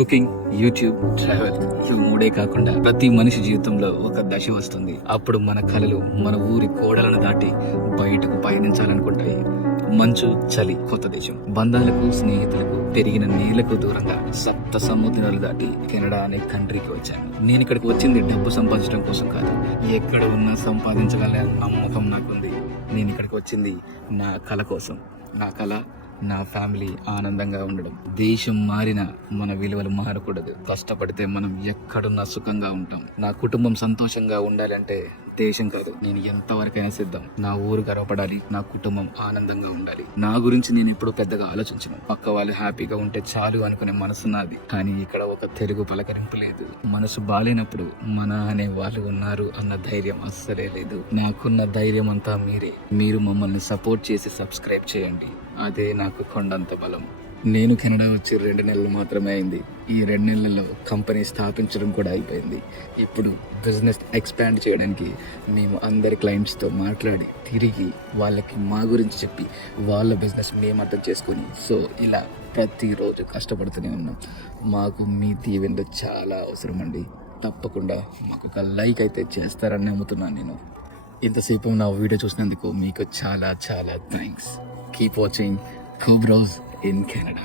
Cooking, YouTube, travel ఇవి మూడే కాకుండా ప్రతి మనిషి జీవితంలో ఒక దశ వస్తుంది. అప్పుడు మన కలలు మన ఊరి కోడలను దాటి బయటకు పయనించాలనుకుంటాయి. మంచు, చలి, కొత్త దేశం, బంధాలకు, స్నేహితులకు, పెరిగిన నీళ్లకు దూరంగా సప్త సముద్రాలు దాటి కెనడా అనే కంట్రీకి వచ్చాను. నేను ఇక్కడికి వచ్చింది డబ్బు సంపాదించడం కోసం కాదు. ఎక్కడ ఉన్నా సంపాదించగల నమ్మకం నాకుంది. నేను ఇక్కడికి వచ్చింది నా కళ కోసం. నా కళ నా ఫ్యామిలీ ఆనందంగా ఉండడం. దేశం మారిన మన విలువలు మారకూడదు. కష్టపడితే మనం ఎక్కడున్నా సుఖంగా ఉంటాం. నా కుటుంబం సంతోషంగా ఉండాలంటే దేశం కాదు, నేను ఎంతవరకైనా సిద్ధం. నా ఊరు గర్వపడాలి, నా కుటుంబం ఆనందంగా ఉండాలి. నా గురించి నేను ఎప్పుడు పెద్దగా ఆలోచించను. పక్క వాళ్ళు హ్యాపీగా ఉంటే చాలు అనుకునే మనసు నాది. కానీ ఇక్కడ ఒక తెలుగు పలకరింపు లేదు. మనసు బాలేనప్పుడు మన అనే వాళ్ళు ఉన్నారు అన్న ధైర్యం అస్సలే లేదు. నాకున్న ధైర్యం అంతా మీరే. మీరు మమ్మల్ని సపోర్ట్ చేసి సబ్స్క్రైబ్ చేయండి. అదే నాకు కొండంత బలం. నేను కెనడా వచ్చి 2 నెలలు మాత్రమే అయింది. ఈ 2 నెలల్లో కంపెనీ స్థాపించడం కూడా అయిపోయింది. ఇప్పుడు బిజినెస్ ఎక్స్పాండ్ చేయడానికి మేము అందరి క్లయింట్స్తో మాట్లాడి తిరిగి వాళ్ళకి మా గురించి చెప్పి వాళ్ళ బిజినెస్ మేము అర్థం చేసుకొని ఇలా ప్రతిరోజు కష్టపడుతూనే ఉన్నాం. మాకు మీ దీవెనలు చాలా అవసరం అండి. తప్పకుండా మాకు ఒక లైక్ అయితే చేస్తారని నమ్ముతున్నాను నేను. ఇంతసేపు నా వీడియో చూసినందుకు మీకు చాలా చాలా thanks. Keep watching Cobras in Canada.